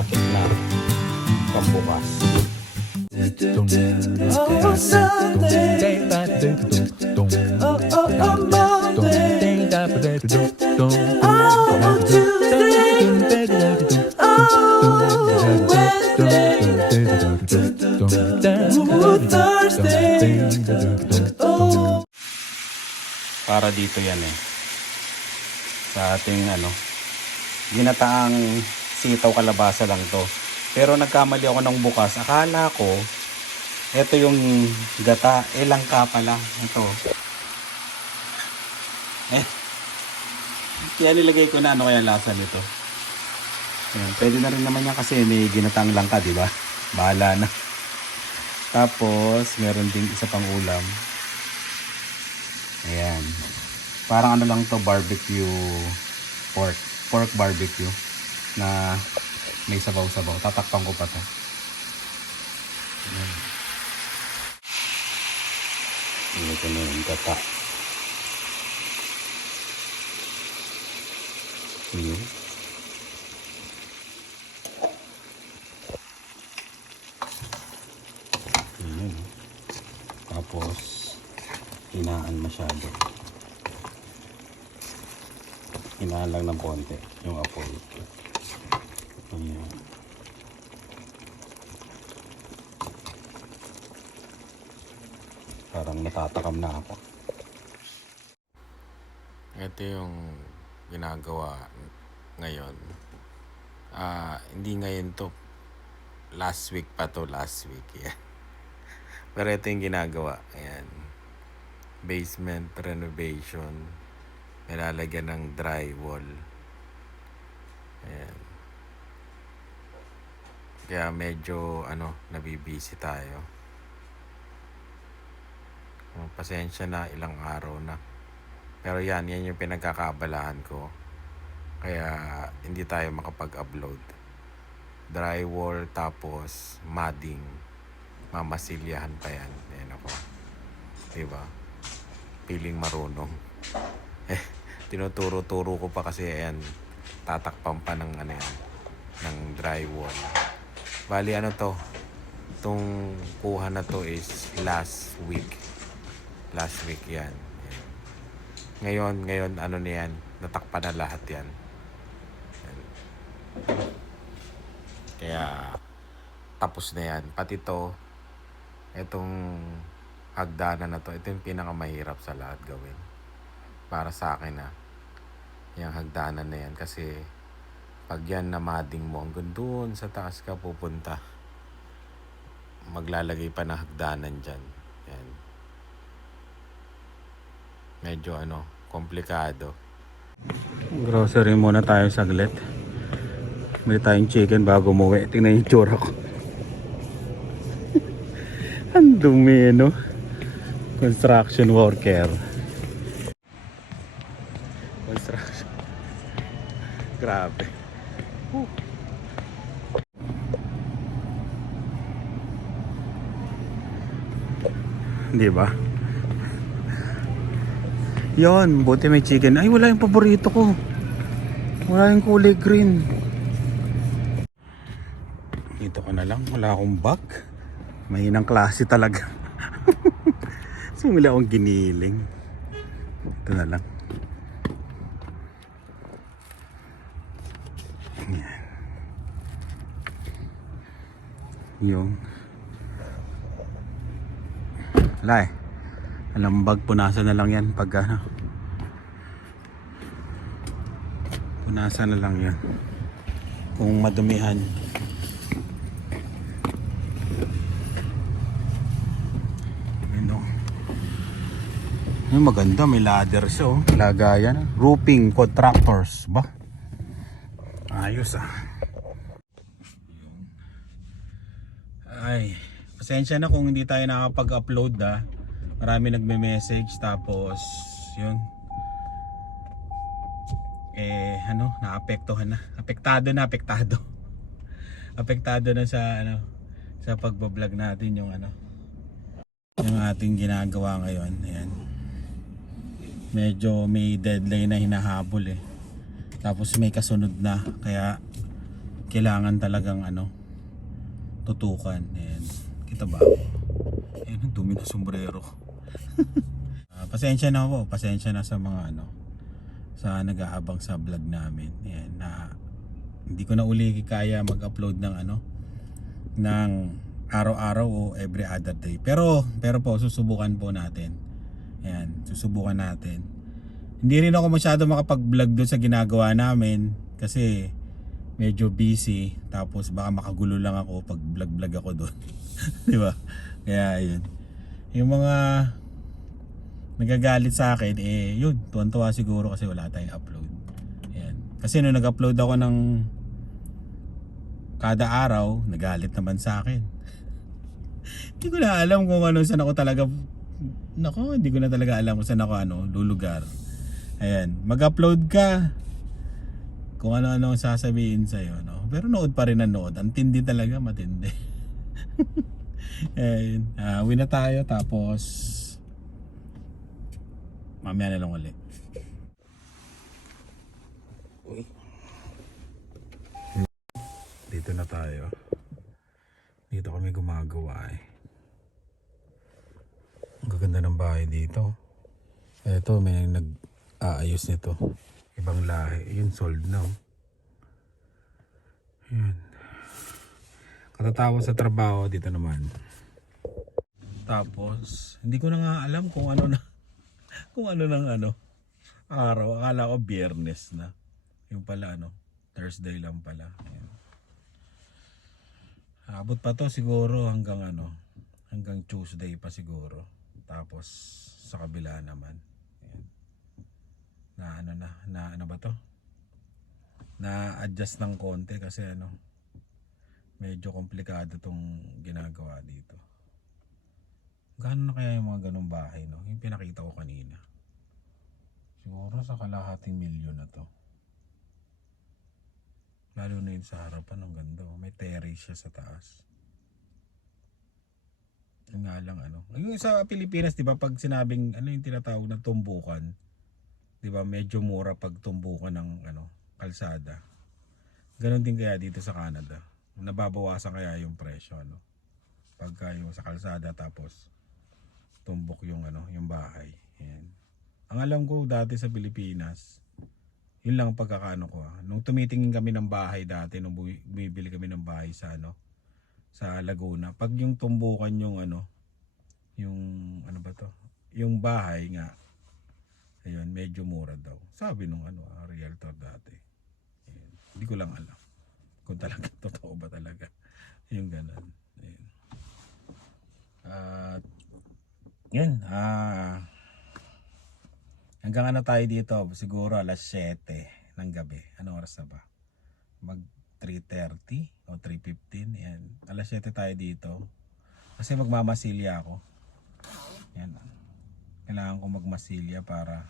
automatic na pambukas. Para dito yan eh. Sa ating ano, ginataang sitaw kalabasa lang to. Pero nagkamali ako ng bukas. Akala ko, ito yung gata. Eh, langka pala. Ito. Eh. Kaya nilagay ko na ano kaya lasa nito. Ayan, pwede na rin naman yan kasi may ginatang langka, di ba? Bahala na. Tapos, meron ding isa pang ulam. Ayan. Parang ano lang to barbecue pork. Pork barbecue na may sabaw-sabaw. Tatakpan ko pa to. Ayan. Ito na yung gata. Ayan. Ayan. Tapos, hinaan masyado. Hinaan lang ng konti yung apoy. Ayan. Parang natatakam na ako. Ito yung ginagawa ngayon. Ah, hindi ngayon to. Last week pa to, last week. Yeah. Pero ito yung ginagawa. Ayan. Basement renovation. Nilalagyan ng drywall. Ayan. Kaya medyo ano, nabibisi tayo. Oh, Pasensya na ilang araw na. Pero yan, yan yung pinagkakabalahan ko. Kaya hindi tayo makapag-upload. Drywall tapos madding. Mamasilyahan pa yan. Ayan ako. Diba? Piling marunong. Eh, tinuturo-turo ko pa kasi ayan, tatakpan pa ng ano yan, ng drywall. Bali ano to, itong kuha na to is last week. Last week yan. Ngayon, ngayon ano na yan, natakpan na lahat yan. Ayan. Kaya tapos na yan. Pati to, itong hagdanan na to, ito yung pinakamahirap sa lahat gawin. Para sa akin na, yung hagdanan na yan. Kasi pag yan namading mo, hanggang doon sa taas ka pupunta. Maglalagay pa ng hagdanan dyan. Yan. Medyo ano, komplikado. Grocery muna tayo saglit. May tayong chicken bago umuwi. Tingnan yung tsura ko. Ang dumi, no? Construction worker. Construction. Grabe. Whew. Di ba? Yon, buti may chicken. Ay, wala yung paborito ko. Wala yung kulay green. Dito ko na lang. Wala akong bag. Mahinang klase talaga. Sumili akong giniling. Ito na lang. Yan. Yung. Wala eh. Alam bag, punasan na lang yan pag ano. Punasan na lang yan. Kung madumihan. Ano? Yung maganda, may ladder siya oh. Lagayan. Roofing contractors ba? Ayos ah. Ay, pasensya na kung hindi tayo nakapag-upload ah. Marami nagme-message tapos yun. Eh ano naapektuhan na. Apektado na apektado. Apektado na sa ano sa pagbablog natin yung ano yung ating ginagawa ngayon. Ayan. Medyo may deadline na hinahabol eh. Tapos may kasunod na kaya kailangan talagang ano, tutukan. Ayan. Kita ba ako? Ayan, ang dumi na sombrero. Ah, pasensya na po, pasensya na sa mga ano, sa nag-aabang sa vlog namin. Ayan, na hindi ko na uli kaya mag-upload ng ano, ng araw-araw o every other day. Pero, pero po, susubukan po natin. Ayan, susubukan natin. Hindi rin ako masyado makapag-vlog doon sa ginagawa namin kasi medyo busy tapos baka makagulo lang ako pag vlog-vlog ako doon. 'Di ba? Kaya ayun. Yung mga nagagalit sa akin eh yun, tuwan-tuwa siguro kasi wala tayong upload. Ayan. Kasi nung nag-upload ako ng kada araw, nagalit naman sa akin. Hindi ko na alam kung ano saan ako talaga Nako, hindi ko na talaga alam kung saan ako ano, lulugar. Ayan, mag-upload ka. Kung ano-ano ang sasabihin sa'yo, no? Pero nood pa rin ang nood. Ang tindi talaga, matindi. Ayan, uh, na tayo tapos mamaya na lang ulit. Uy. Dito na tayo. Dito kami gumagawa eh. Ang gaganda ng bahay dito. Ito, may nag-aayos nito. Ibang lahi. Yun, sold na. oh. Yun. Katatapos sa trabaho, dito naman. Tapos, hindi ko na nga alam kung ano na, kung ano ng ano, araw. Akala ko biyernes na. Yung pala ano, Thursday lang pala. Ayan. Abot pa to siguro hanggang ano, hanggang Tuesday pa siguro. Tapos sa kabila naman. Ayan. Na ano na, na ano ba to? Na adjust ng konti kasi ano, medyo komplikado tong ginagawa dito. Gaano na kaya yung mga ganong bahay, no? Yung pinakita ko kanina. Siguro sa kalahating milyon na to. Lalo na yun sa harapan, ang ganda. oh. May terrace siya sa taas. Yung nga lang ano. Yung sa Pilipinas, di ba, pag sinabing, ano yung tinatawag na tumbukan, di ba, medyo mura pag tumbukan ng, ano, kalsada. Ganon din kaya dito sa Canada. Nababawasan kaya yung presyo, ano. Pagka yung sa kalsada, tapos, tumbok yung, ano, yung bahay. Yan. Ang alam ko dati sa Pilipinas, yun lang ang pagkakaano ko ah. Nung tumitingin kami ng bahay dati, nung bumi- bumibili kami ng bahay sa ano, sa Laguna. Pag yung tumbukan yung ano, yung ano ba to? Yung bahay nga, ayun, medyo mura daw. Sabi nung ano, ah, realtor dati. Hindi ko lang alam kung talaga totoo ba talaga yung ganun. Ayun. At yun, ah hanggang ano tayo dito? Siguro alas 7 ng gabi. Anong oras na ba? Mag 3.30 o 3.15. Yan. Alas 7 tayo dito. Kasi magmamasilya ako. Yan. Kailangan ko magmasilya para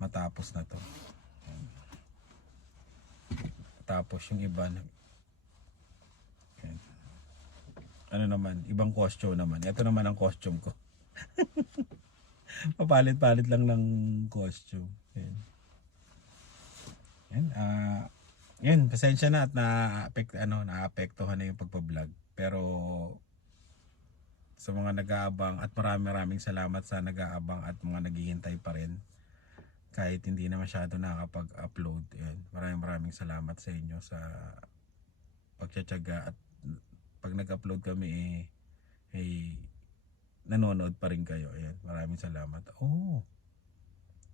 matapos na to. Tapos yung iba, yan. ano naman, ibang costume naman. Ito naman ang costume ko. Papalit-palit lang ng costume. Yan. Yan. Ah, yan, pasensya na at na-apekto ano, naapektuhan na yung pagpa-vlog. Pero sa mga nag-aabang at maraming maraming salamat sa nag-aabang at mga naghihintay pa rin kahit hindi na masyado nakakapag-upload. Yan. Maraming maraming salamat sa inyo sa pagtsatsaga at pag nag-upload kami eh, eh nanonood pa rin kayo. Ayan, maraming salamat. Oh.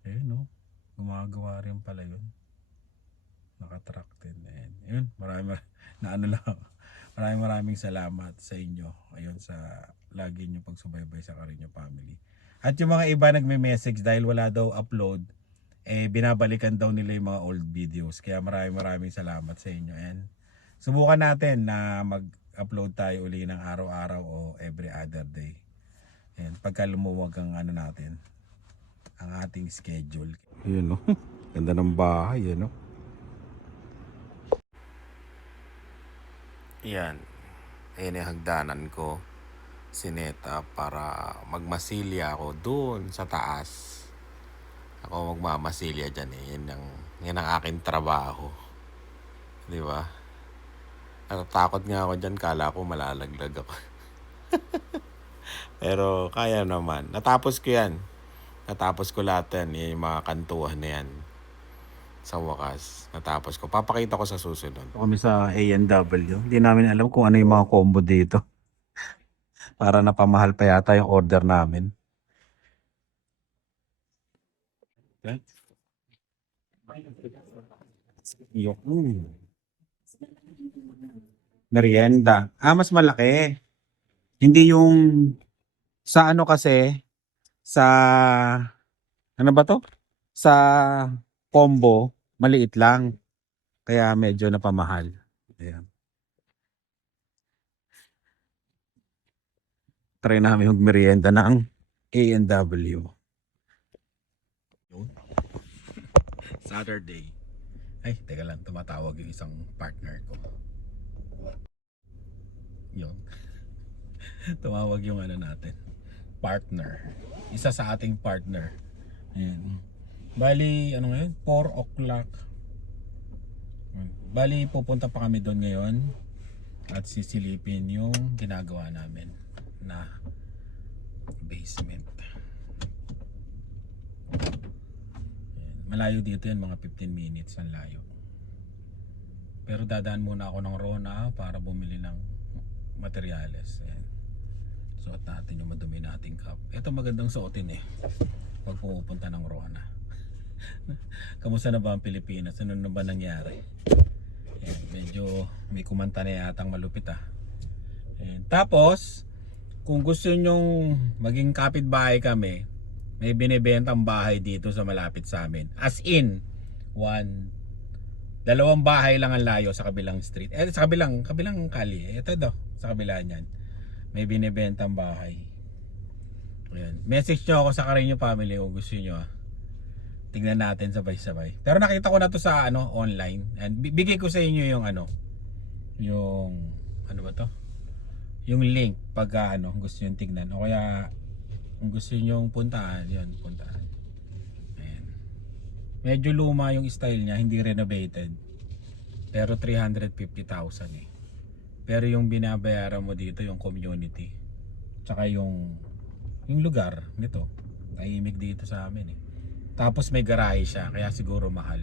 Ayun no. Gumagawa rin pala 'yun. Nakatrack din. Ayan. Ayun, maraming mar- na ano lang. Maraming maraming salamat sa inyo. Ayun sa lagi niyo pagsubaybay sa Carino Family. At yung mga iba nagme-message dahil wala daw upload, eh binabalikan daw nila yung mga old videos. Kaya maraming maraming salamat sa inyo. And subukan natin na mag-upload tayo uli ng araw-araw o every other day. Ayan, pagka lumuwag ang ano natin, ang ating schedule. Yun no, ganda ng bahay, no? Yan. Ayan yung hagdanan ko. Sineta para magmasilya ako doon sa taas. Ako magmamasilya dyan eh. Yan ang, yan ang aking trabaho. Di ba? Natatakot nga ako dyan, kala ko malalaglag ako. Pero kaya naman. Natapos ko yan. Natapos ko lahat yan, yung mga kantuhan na yan. Sa wakas, natapos ko. Papakita ko sa susunod. Kami sa A&W. Hindi namin alam kung ano yung mga combo dito. Para napamahal pa yata yung order namin. Okay. Mm. Merienda. Ah, mas malaki. Hindi yung sa ano kasi sa ano ba to? Sa combo, maliit lang. Kaya medyo napamahal. Ayan. Try namin mag-merienda ng A&W. Saturday. Ay, teka lang. Tumatawag yung isang partner ko. Yun. Tumawag yung ano natin. Partner. Isa sa ating partner. Ayan. Bali, ano ngayon? 4 o'clock. Bali, pupunta pa kami doon ngayon at sisilipin yung ginagawa namin na basement. Ayan. Malayo dito yan, mga 15 minutes ang layo. Pero dadaan muna ako ng Rona para bumili ng materyales. Ayan. Suot natin yung madumi nating cup. Ito magandang suotin eh. Pag pumupunta ng Rona. Kamusta na ba ang Pilipinas? Ano na ba nangyari? Ayan, medyo may kumanta na yatang malupit ah. Ayan. Tapos, kung gusto nyong maging kapitbahay kami, may binibentang bahay dito sa malapit sa amin. As in, one, dalawang bahay lang ang layo sa kabilang street. Eh, sa kabilang, kabilang kali. Ito daw, sa kabila niyan. May binibentang bahay. Ayan. Message nyo ako sa Carino Family kung gusto nyo ah. Tingnan natin sabay-sabay. Pero nakita ko na to sa ano online. And bi- bigay ko sa inyo yung ano yung ano ba to? Yung link pag ah, ano gusto niyo tingnan o kaya kung gusto niyo puntahan, yun puntahan. Ayan. Medyo luma yung style niya, hindi renovated. Pero 350,000 eh. Pero yung binabayaran mo dito yung community. Tsaka yung yung lugar nito. Tahimik dito sa amin eh. Tapos may garahe siya, kaya siguro mahal.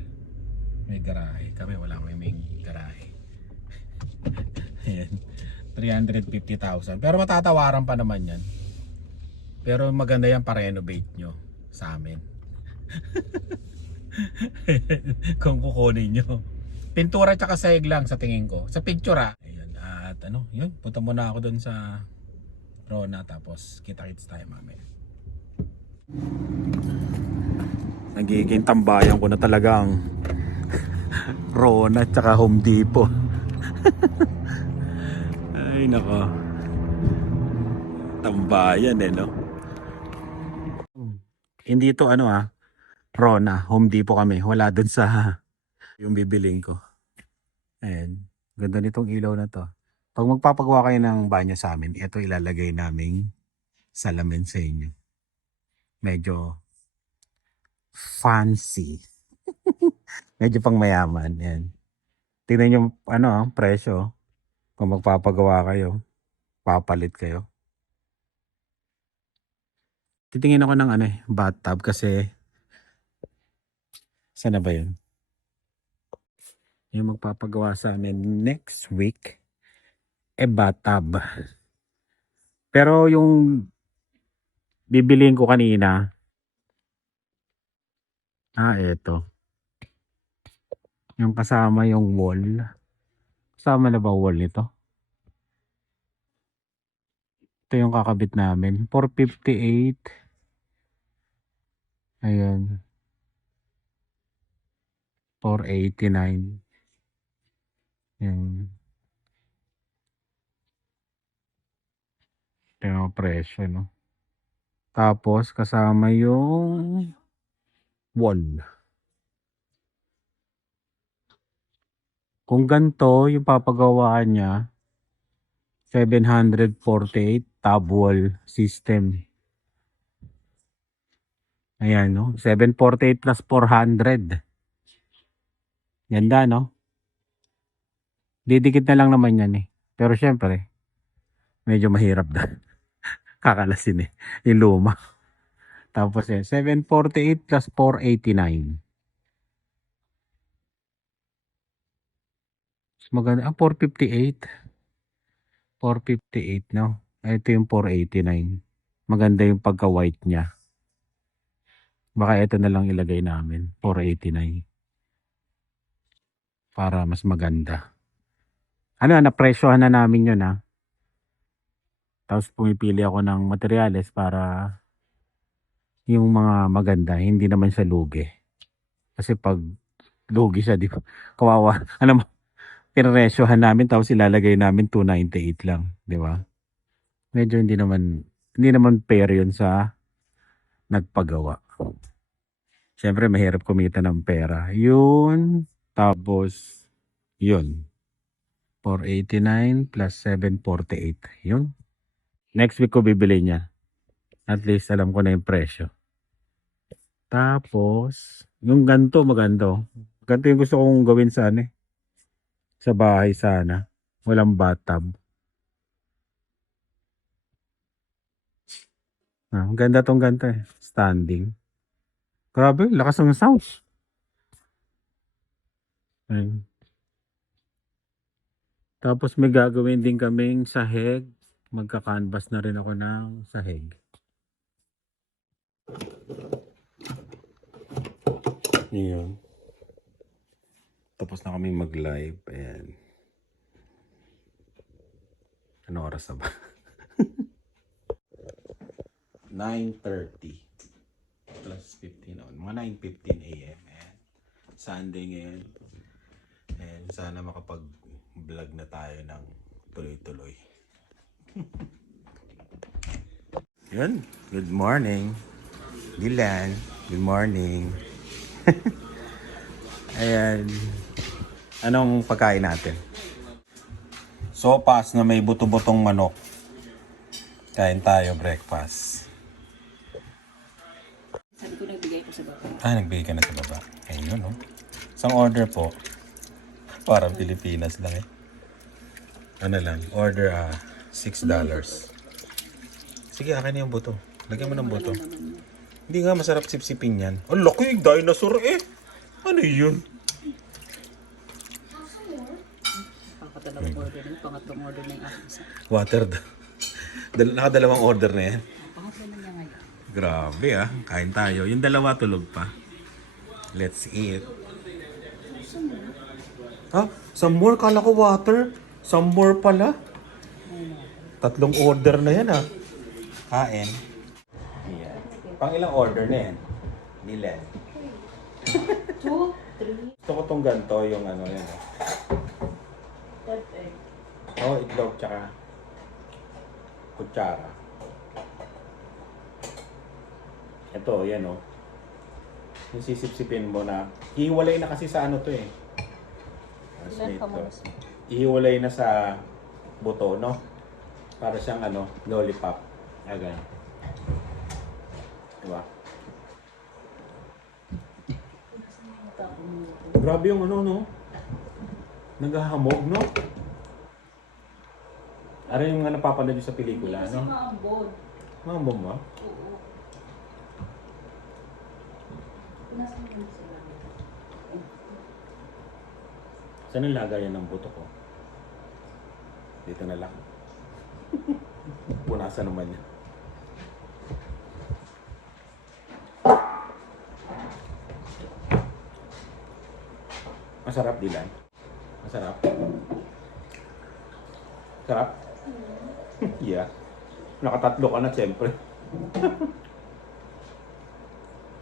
May garahe. Kami wala kami may garahe. Ayan. 350,000. Pero matatawaran pa naman yan. Pero maganda yan pa-renovate nyo sa amin. Kung kukunin nyo. Pintura tsaka sahig lang sa tingin ko. Sa picture ah. Ayun. At ano, yun. Punta muna ako dun sa Rona tapos kita-kits tayo mamaya. nagiging tambayan ko na talagang Rona at saka Home Depot. Ay nako. Tambayan eh no. Hindi to ano ah. Rona, Home Depot kami. Wala dun sa yung bibiling ko. Ayan. Ganda nitong ilaw na to. Pag magpapagawa kayo ng banyo sa amin, ito ilalagay naming salamin sa inyo. Medyo fancy. Medyo pang mayaman. Yan. Tingnan nyo, ano, ah, presyo. Kung magpapagawa kayo, papalit kayo. Titingin ako ng ano eh, bathtub kasi sana ba yun? Yung magpapagawa sa amin next week, eh bathtub. Pero yung bibiliin ko kanina, Ah, eto. Yung kasama yung wall. Kasama na ba wall nito? Ito yung kakabit namin. 458. Ayan. 489. Yan. Ito yung presyo, no? Tapos, kasama yung wall. Kung ganito yung papagawaan niya, 748 tab wall system. Ayan, no? 748 plus 400. Ganda, no? Didikit na lang naman yan eh. Pero syempre, medyo mahirap na. Kakalasin eh. Yung luma. Tapos yan, 748 plus 489. Mas maganda. Ah, 458. 458, no? Ah, Ito yung 489. Maganda yung pagka-white niya. Baka ito na lang ilagay namin. 489. Para mas maganda. Ano, napresyohan na namin yun ha. Tapos pumipili ako ng materyales para yung mga maganda, hindi naman siya lugi. Kasi pag lugi siya, di ba? Kawawa. Ano pinresyohan namin tapos ilalagay namin 298 lang, di ba? Medyo hindi naman, hindi naman fair yun sa nagpagawa. Siyempre, mahirap kumita ng pera. Yun, tapos, yun. 489 plus 748. Yun. Next week ko bibili niya. At least alam ko na yung presyo. Tapos, yung ganto maganda. oh. Ganto yung gusto kong gawin sa ano eh. Sa bahay sana. Walang bathtub. Ah, ang ganda tong ganto eh. Standing. Grabe, lakas ng sounds. Ayun. Tapos may gagawin din kaming sahig. Magka-canvas na rin ako ng sahig. Yun. Tapos na kami mag-live. Ayan. Ano oras na ba? 9.30 plus 15 on. Mga 9.15 a.m. Ayan. Sunday ngayon. And sana makapag-vlog na tayo ng tuloy-tuloy. Yun. Good morning. Dylan. Good morning. Ayan. Anong pagkain natin? Sopas na may buto-butong manok. Kain tayo breakfast. Sabi ko nagbigay ko sa baba. Ah, nagbigay ka na sa baba. Ayun, no? Isang order po. Parang Pilipinas lang eh. Ano lang, order ah, $6. Sige, akin na yung buto. Lagyan mo ng buto. Hindi nga masarap sipsipin yan. Ang laki, dinosaur eh. Ano yun? Order na, pangatlong order na yung aking isa. Water. da- Dal nakadalawang order na yan. Pangatlo na niya ngayon. Grabe ah. Kain tayo. Yung dalawa tulog pa. Let's eat. Ha? Some more? Kala ko water. Some more pala. Tatlong order na yan ah. Kain. Yan. Pang ilang order na yan? Nilan. Two, three, Gusto ko tong ganito yung ano yan. ah. Oh, itlog tsaka kutsara. Ito, yan oh. Yung sisipsipin mo na, hiwalay na kasi sa ano to eh. Ilan mo? Ihiwalay na sa buto, no? Para siyang ano, lollipop. Agan. Diba? Grabe yung ano, no? Naghahamog, no? Ano yung nga napapanood yun sa pelikula, Kasi no? maambod. Mo? Oo. Nasaan yung sila? Saan ang lagayan ng buto ko? Dito na lang. Punasan naman yan. Masarap, Dilan. Masarap. Sarap? yeah. Nakatatlo ka na, siyempre.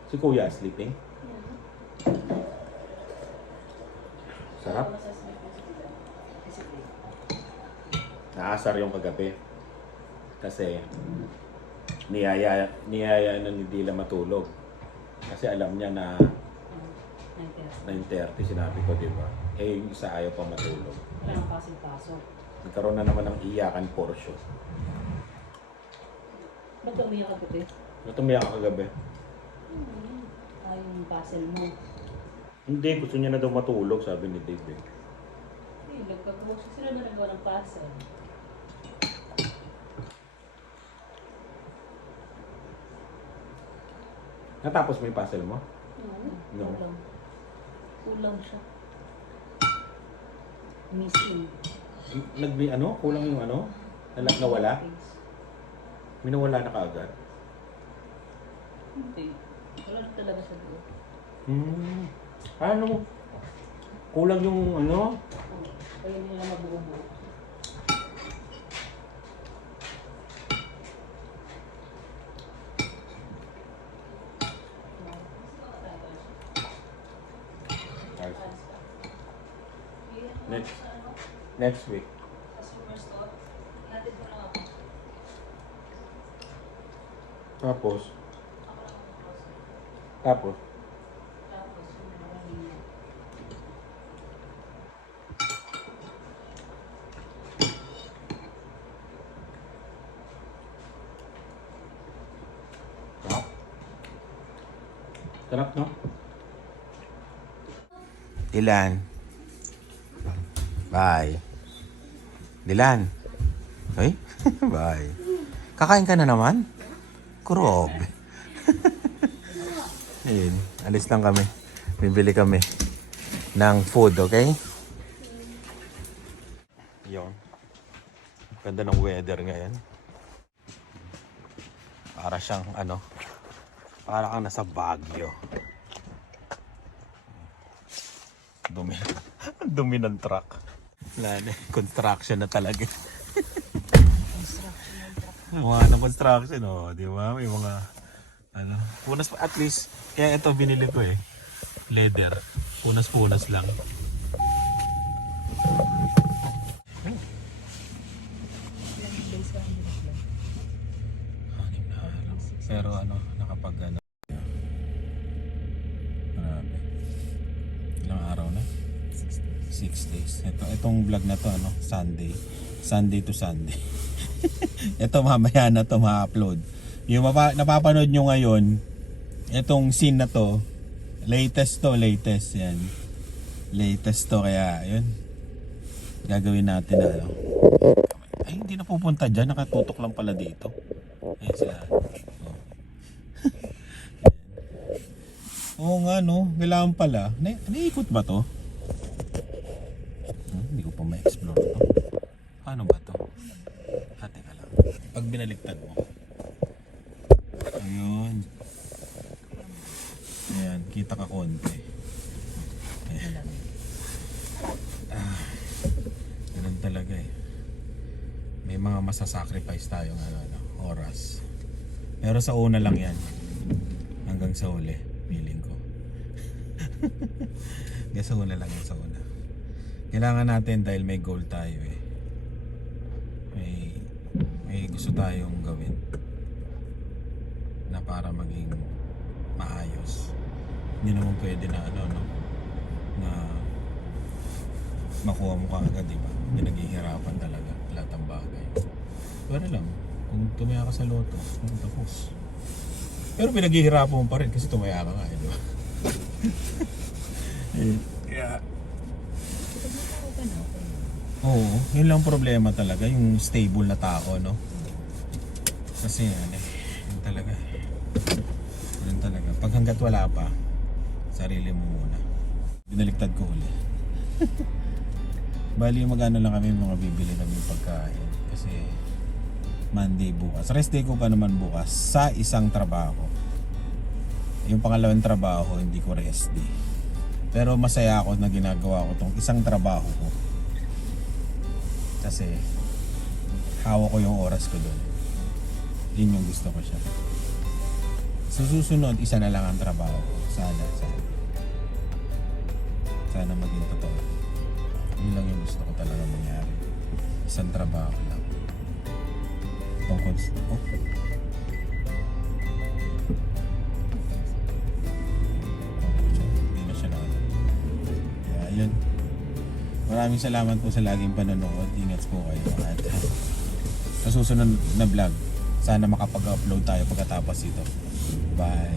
si Kuya, sleeping? Sarap. Naasar yung kagabi. Kasi niyaya, niyaya na ni Dila matulog. Kasi alam niya na 9.30 sinabi ko, di ba? Eh, yung isa ayaw pa matulog. Wala nang pasok-pasok. Nagkaroon na naman ng iyakan portion. Ba't umiyak ka gabi? Ba't umiyak ka kagabi? Ay, yung puzzle mo. Hindi, gusto niya na daw matulog, sabi ni Dave. eh. Hindi, nagpapabok sila na nagawa ng puzzle. Natapos mo yung puzzle mo? Oo, No. Kulang. Kulang siya. Missing. Nag, ano? Kulang yung ano? Nala, nawala? May nawala na kaagad? Hindi. Wala na talaga sa loob. Hmm. Ano? Kulang yung ano? Kaya nila mabuo-buo. Next, next week. Tapos? Tapos? Sarap. No? Dilan. Bye. Dilan. Ay, bye. Kakain ka na naman? Kurob. Ayun, alis lang kami. Bibili kami ng food, okay? Yun. Ganda ng weather ngayon. Para siyang ano, para kang nasa Baguio. Dumi. Dumi ng truck. Wala na. Construction na talaga. mga ng construction, oh. Di ba? May mga, ano, punas pa. At least, kaya ito binili ko eh. Leather. Punas-punas lang. Na. Pero ano. Itong vlog na to, ano, Sunday. Sunday to Sunday. ito mamaya na to ma-upload. Yung mapa, napapanood nyo ngayon, itong scene na to, latest to, latest yan. Latest to, kaya yun. Gagawin natin na ano. Ay, hindi na pupunta dyan. Nakatutok lang pala dito. Ayun sila. Oh. Oo nga no, kailangan pala. Na naiikot ba to? Hindi ko pa ma-explore to. Paano ba to? Ah, teka lang. Pag binaliktad mo. Ayun. Ayan, kita ka konti. Ayan. Ah, talaga eh. May mga masasacrifice tayong ano, ano, oras. Pero sa una lang yan. Hanggang sa uli, feeling ko. Hanggang sa una lang yan sa una. Kailangan natin dahil may goal tayo eh. May, may gusto tayong gawin. Na para maging maayos. Hindi naman pwede na ano, no? Na makuha mo kaagad, di ba? Hindi naghihirapan talaga. Lahat ng bagay. Pero lang, kung tumaya ka sa loto, kung tapos. Pero pinaghihirapan mo pa rin kasi tumaya ka nga, eh, di? Eh, Kaya, Oo, yun lang problema talaga, yung stable na tao, no? Kasi ano, eh, yun talaga. Yun talaga. Pag hanggat wala pa, sarili mo muna. Binaliktad ko uli. Bali, magano lang kami mga bibili kami pagkain. Kasi Monday bukas. Rest day ko pa naman bukas sa isang trabaho. Yung pangalawang trabaho, hindi ko rest day. Pero masaya ako na ginagawa ko tong isang trabaho ko. Kasi hawak ko yung oras ko doon. Yun yung gusto ko siya. Sa susunod, isa na lang ang trabaho ko. Sana, sana. Sana maging totoo. Yun lang yung gusto ko talaga mangyari. Isang trabaho lang. Tungkol sa... Oh. Okay Maraming salamat po sa laging panonood. Ingat po kayo. At sa susunod na vlog, sana makapag-upload tayo pagkatapos ito. Bye.